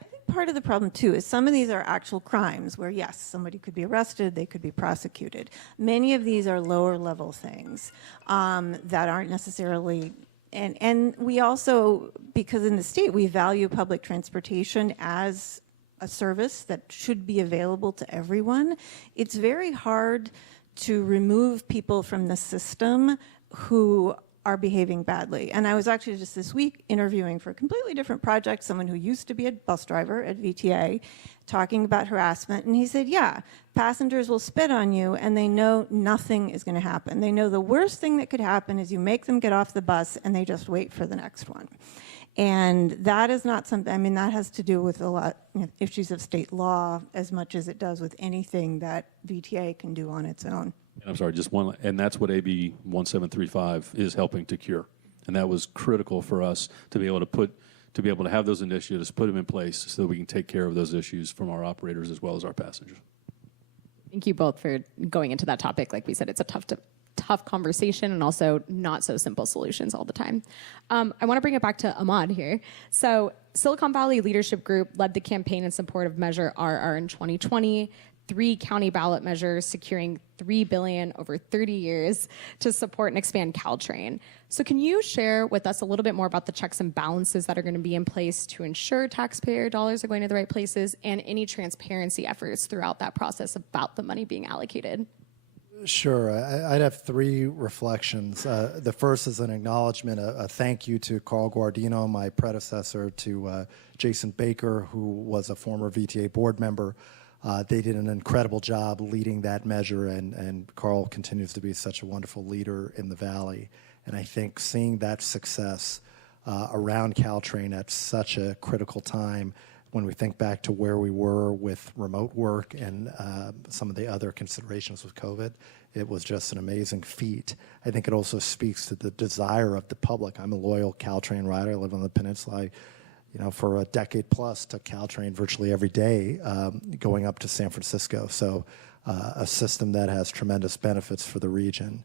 I think part of the problem too is some of these are actual crimes where, yes, somebody could be arrested, they could be prosecuted. Many of these are lower level things that aren't necessarily, and we also, because in the state we value public transportation as a service that should be available to everyone, it's very hard to remove people from the system who are behaving badly. And I was actually just this week interviewing for a completely different project, someone who used to be a bus driver at VTA, talking about harassment. And he said, yeah, passengers will spit on you and they know nothing is going to happen. They know the worst thing that could happen is you make them get off the bus and they just wait for the next one. And that is not something, I mean, that has to do with a lot issues of state law as much as it does with anything that VTA can do on its own. And I'm sorry, just one, and that's what AB 1735 is helping to cure. And that was critical for us to be able to have those initiatives, put them in place so that we can take care of those issues from our operators as well as our passengers. Thank you both for going into that topic. Like we said, it's a tough conversation and also not so simple solutions all the time. I want to bring it back to Ahmad here. So Silicon Valley Leadership Group led the campaign in support of Measure RR in 2020, 3 county ballot measures securing $3 billion over 30 years to support and expand Caltrain. So can you share with us a little bit more about the checks and balances that are going to be in place to ensure taxpayer dollars are going to the right places and any transparency efforts throughout that process about the money being allocated? Sure. I'd have 3 reflections. The first is an acknowledgement, a thank you to Carl Guardino, my predecessor, to Jason Baker, who was a former VTA board member. They did an incredible job leading that measure, and Carl continues to be such a wonderful leader in the Valley. And I think seeing that success around Caltrain at such a critical time, when we think back to where we were with remote work and some of the other considerations with COVID, it was just an amazing feat. I think it also speaks to the desire of the public. I'm a loyal Caltrain rider. I live on the peninsula. For a decade plus, took Caltrain virtually every day going up to San Francisco. So a system that has tremendous benefits for the region.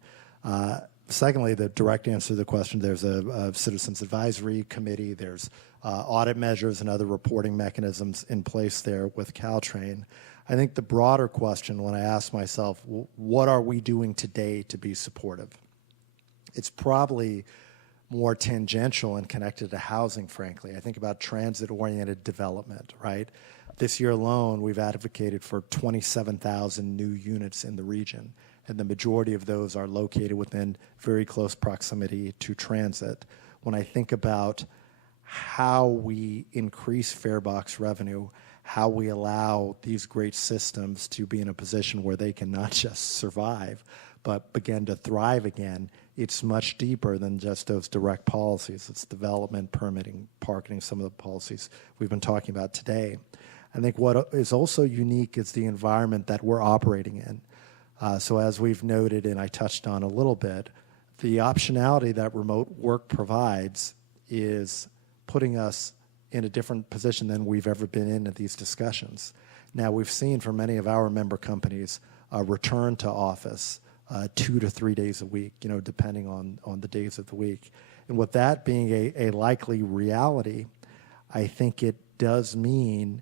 Secondly, the direct answer to the question, there's a Citizens Advisory Committee, there's audit measures and other reporting mechanisms in place there with Caltrain. I think the broader question, when I ask myself, what are we doing today to be supportive? It's probably more tangential and connected to housing, frankly. I think about transit-oriented development, right? This year alone, we've advocated for 27,000 new units in the region, and the majority of those are located within very close proximity to transit. When I think about how we increase fare box revenue, how we allow these great systems to be in a position where they can not just survive, but begin to thrive again, it's much deeper than just those direct policies. It's development, permitting, parking, some of the policies we've been talking about today. I think what is also unique is the environment that we're operating in. So as we've noted, and I touched on a little bit, the optionality that remote work provides is putting us in a different position than we've ever been in at these discussions. Now, we've seen for many of our member companies a return to office 2 to 3 days a week, depending on the days of the week. And with that being a likely reality, I think it does mean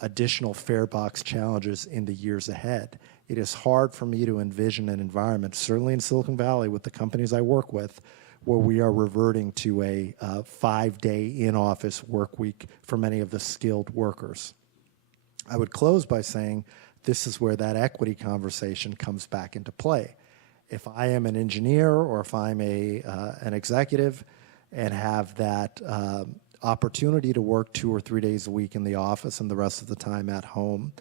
additional fare box challenges in the years ahead. It is hard for me to envision an environment, certainly in Silicon Valley with the companies I work with, where we are reverting to a 5-day in-office work week for many of the skilled workers. I would close by saying this is where that equity conversation comes back into play. If I am an engineer or if I'm an executive and have that opportunity to work 2 or 3 days a week in the office and the rest of the time at home,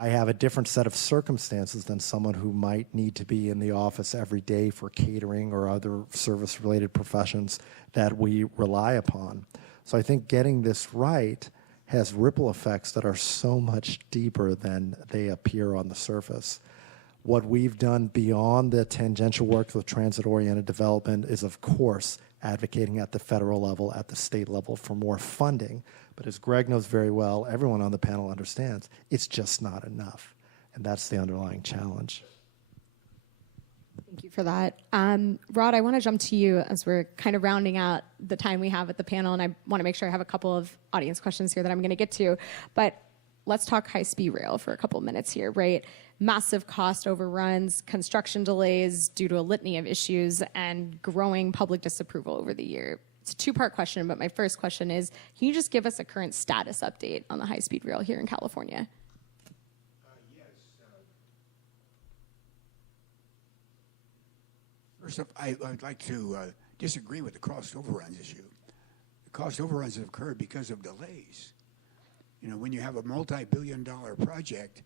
I have a different set of circumstances than someone who might need to be in the office every day for catering or other service-related professions that we rely upon. So I think getting this right has ripple effects that are so much deeper than they appear on the surface. What we've done beyond the tangential work with transit-oriented development is, of course, advocating at the federal level, at the state level for more funding. But as Greg knows very well, everyone on the panel understands, it's just not enough. And that's the underlying challenge. Thank you for that. Rod, I want to jump to you as we're kind of rounding out the time we have at the panel, and I want to make sure I have a couple of audience questions here that I'm going to get to. But let's talk high-speed rail for a couple of minutes here, right? Massive cost overruns, construction delays due to a litany of issues, and growing public disapproval over the year. It's a 2-part question, but my first question is, can you just give us a current status update on the high-speed rail here in California? Yes. First off, I would like to disagree with the cost overruns issue. The cost overruns have occurred because of delays. When you have a multi-billion-dollar project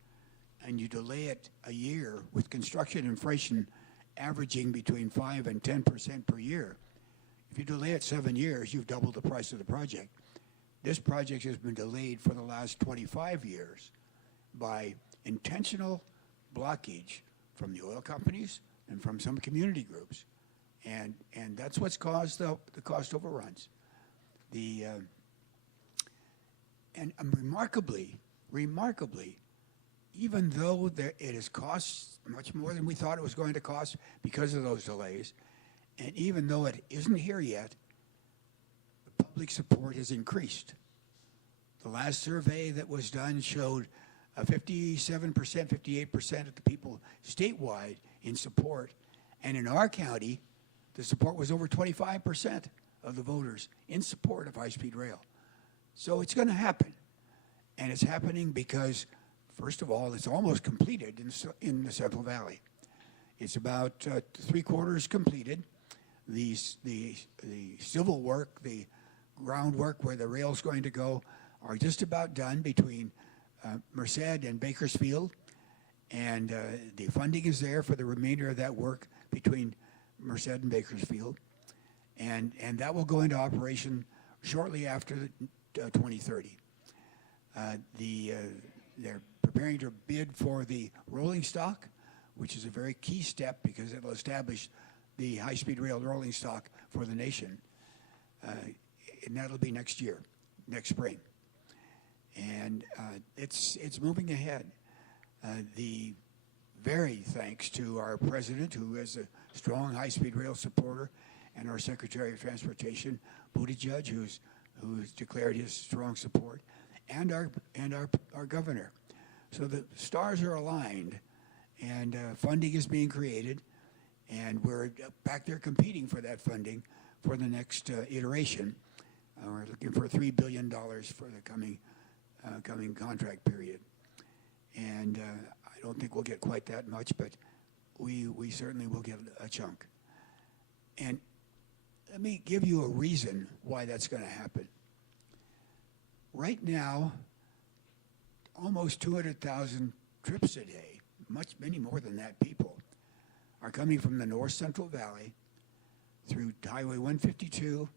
and you delay it a year with construction inflation averaging between 5% and 10% per year, If you delay it 7 years, you've doubled the price of the project. This project has been delayed for the last 25 years by intentional blockage from the oil companies and from some community groups. And that's what's caused the cost overruns. And remarkably, even though it has cost much more than we thought it was going to cost because of those delays, and even though it isn't here yet, the public support has increased. The last survey that was done showed 57%, 58% of the people statewide in support. And in our county, the support was over 25% of the voters in support of high-speed rail. So it's going to happen. And it's happening because, first of all, it's almost completed in the Central Valley. It's about 3/4 completed. The civil work, the groundwork where the rail's going to go are just about done between Merced and Bakersfield. And the funding is there for the remainder of that work between Merced and Bakersfield. And that will go into operation shortly after 2030. They're preparing to bid for the rolling stock, which is a very key step because it will establish the high-speed rail rolling stock for the nation. And that'll be next year, next spring. And it's moving ahead. Very thanks to our president, who is a strong high-speed rail supporter, and our Secretary of Transportation, Buttigieg, who's declared his strong support, and our governor. So the stars are aligned, and funding is being created, and we're back there competing for that funding for the next iteration. We're looking for $3 billion for the coming contract period. And I don't think we'll get quite that much, but we certainly will get a chunk. And let me give you a reason why that's going to happen. Right now, almost 200,000 trips a day, many more than that people, are coming from the North Central Valley through Highway 152,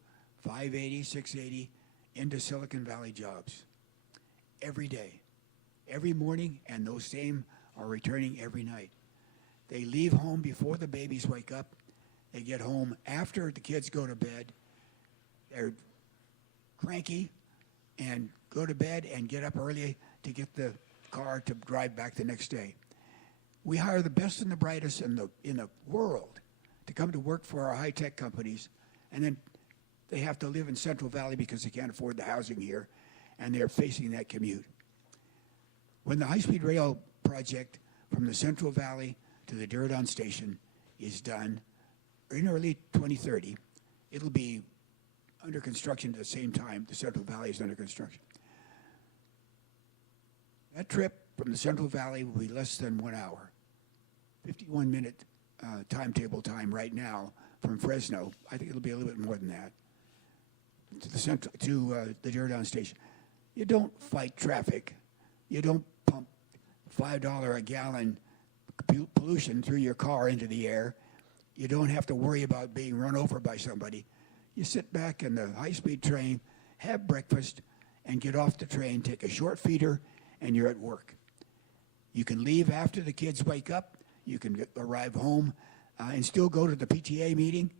580, 680, into Silicon Valley jobs every day, every morning, and those same are returning every night. They leave home before the babies wake up. They get home after the kids go to bed. They're cranky and go to bed and get up early to get the car to drive back the next day. We hire the best and the brightest in the world to come to work for our high-tech companies, and then they have to live in Central Valley because they can't afford the housing here, and they're facing that commute. When the high-speed rail project from the Central Valley to the Diridon Station is done in early 2030, it'll be under construction at the same time the Central Valley is under construction. That trip from the Central Valley will be less than 1 hour. 51-minute timetable time right now from Fresno. I think it'll be a little bit more than that. To the Diridon Station. You don't fight traffic. You don't pump $5 a gallon pollution through your car into the air. You don't have to worry about being run over by somebody. You sit back in the high-speed train, have breakfast, and get off the train, take a short feeder, and you're at work. You can leave after the kids wake up. You can arrive home and still go to the PTA meeting,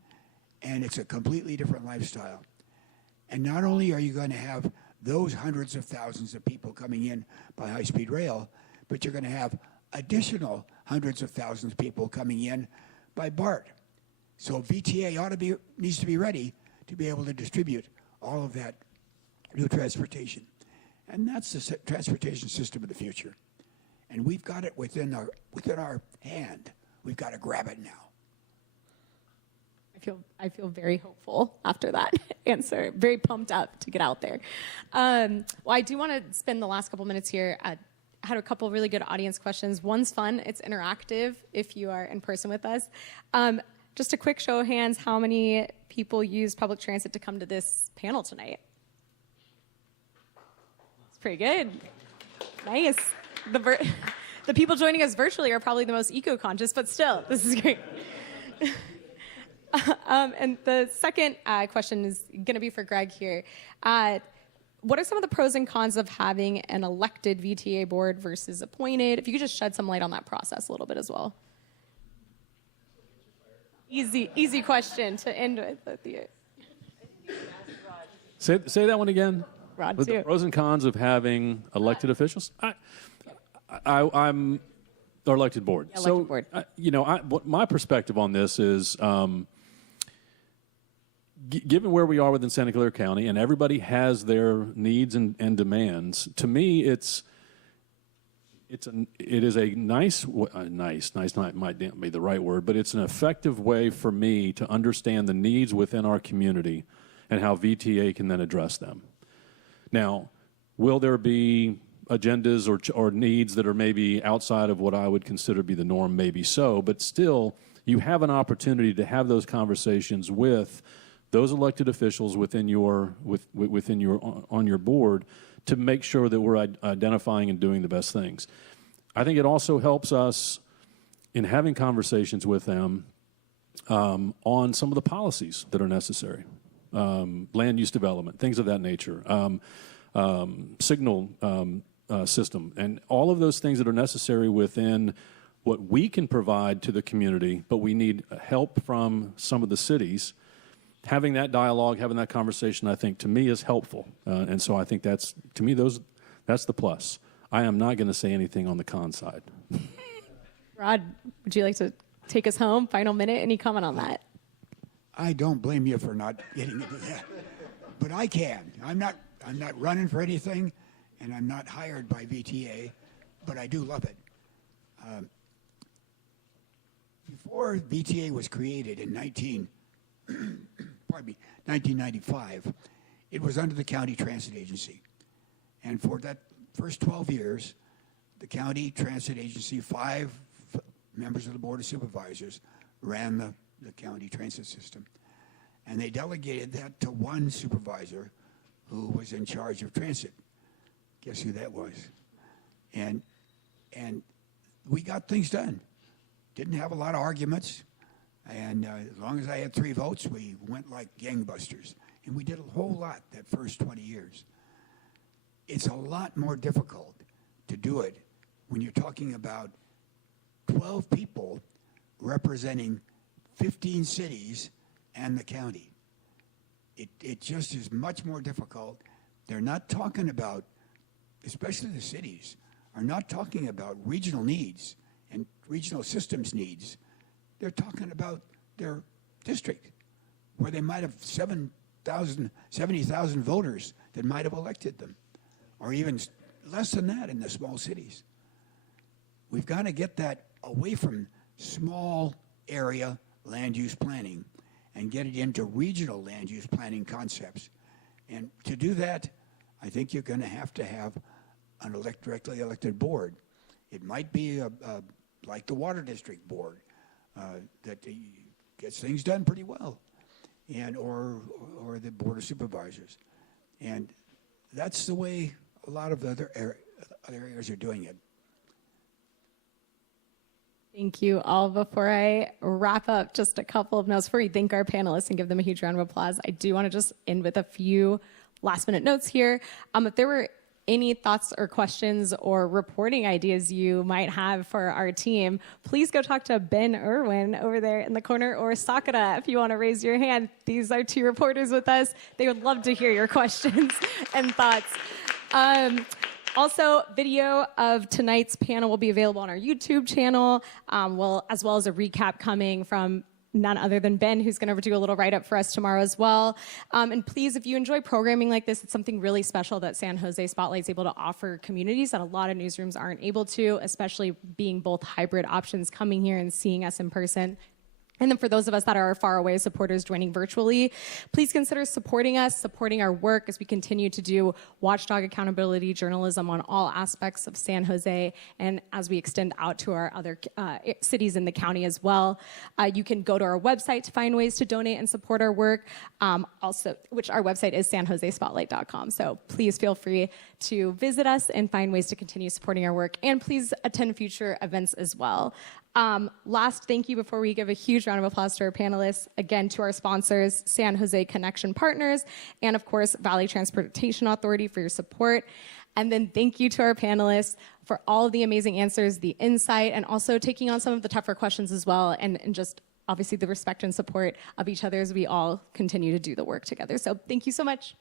and it's a completely different lifestyle. And not only are you going to have those hundreds of thousands of people coming in by high-speed rail, but you're going to have additional hundreds of thousands of people coming in by BART. So VTA needs to be ready to be able to distribute all of that new transportation. And that's the transportation system of the future. And we've got it within our hand. We've got to grab it now. I feel very hopeful after that answer. Very pumped up to get out there. Well, I do want to spend the last couple minutes here. I had a couple really good audience questions. One's fun. It's interactive if you are in person with us. Just a quick show of hands, how many people use public transit to come to this panel tonight? It's pretty good. Nice. The people joining us virtually are probably the most eco-conscious, but still, this is great. And the second question is going to be for Greg here. What are some of the pros and cons of having an elected VTA board versus appointed? If you could just shed some light on that process a little bit as well. Easy question to end with. Say that one again. Rod, With too. the pros and cons of having elected officials. I'm or elected board. Yeah, elected board. What my perspective on this is, given where we are within Santa Clara County, and everybody has their needs and demands. To me, it is a nice might not be the right word, but it's an effective way for me to understand the needs within our community and how VTA can then address them. Now, will there be agendas or needs that are maybe outside of what I would consider to be the norm? Maybe so, but still, you have an opportunity to have those conversations with those elected officials within your on your board to make sure that we're identifying and doing the best things. I think it also helps us in having conversations with them on some of the policies that are necessary, land use development, things of that nature, signal system, and all of those things that are necessary within what we can provide to the community, but we need help from some of the cities. Having that dialogue, having that conversation, I think, to me is helpful. And so I think that's the plus. I am not going to say anything on the con side. Rod, would you like to take us home? Final minute. Any comment on that? I don't blame you for not getting into that, but I can. I'm not running for anything, and I'm not hired by VTA, but I do love it. Before VTA was created in 1995, it was under the County Transit Agency. And for that first 12 years, the County Transit Agency, 5 members of the Board of Supervisors, ran the county transit system. And they delegated that to one supervisor who was in charge of transit. Guess who that was? And we got things done. Didn't have a lot of arguments. And as long as I had 3 votes, we went like gangbusters. And we did a whole lot that first 20 years. It's a lot more difficult to do it when you're talking about 12 people representing 15 cities and the county. It just is much more difficult. They're not talking about, especially the cities, are not talking about regional needs and regional systems needs. They're talking about their district, where they might have 70,000 voters that might have elected them, or even less than that in the small cities. We've got to get that away from small area land use planning and get it into regional land use planning concepts. And to do that, I think you're going to have an directly elected board. It might be like the Water District Board that gets things done pretty well, and or the Board of Supervisors. And that's the way a lot of the other areas are doing it. Thank you all. Before I wrap up, just a couple of notes before we thank our panelists and give them a huge round of applause. I do want to just end with a few last minute notes here. If there were any thoughts or questions or reporting ideas you might have for our team, please go talk to Ben Irwin over there in the corner, or Sakura if you want to raise your hand. These are 2 reporters with us. They would love to hear your questions and thoughts. Also, video of tonight's panel will be available on our YouTube channel, as well as a recap coming from none other than Ben, who's going to do a little write-up for us tomorrow as well. And please, if you enjoy programming like this, it's something really special that San Jose Spotlight is able to offer communities that a lot of newsrooms aren't able to, especially being both hybrid options, coming here and seeing us in person. And then for those of us that are far away supporters joining virtually, please consider supporting us, supporting our work as we continue to do watchdog accountability journalism on all aspects of San Jose, and as we extend out to our other cities in the county as well. You can go to our website to find ways to donate and support our work, which our website is sanjosespotlight.com. So please feel free to visit us and find ways to continue supporting our work. And please attend future events as well. Last thank you before we give a huge round of applause to our panelists, again to our sponsors, San Jose Connection Partners, and of course, Valley Transportation Authority for your support. And then thank you to our panelists for all of the amazing answers, the insight, and also taking on some of the tougher questions as well, and just obviously the respect and support of each other as we all continue to do the work together. So thank you so much.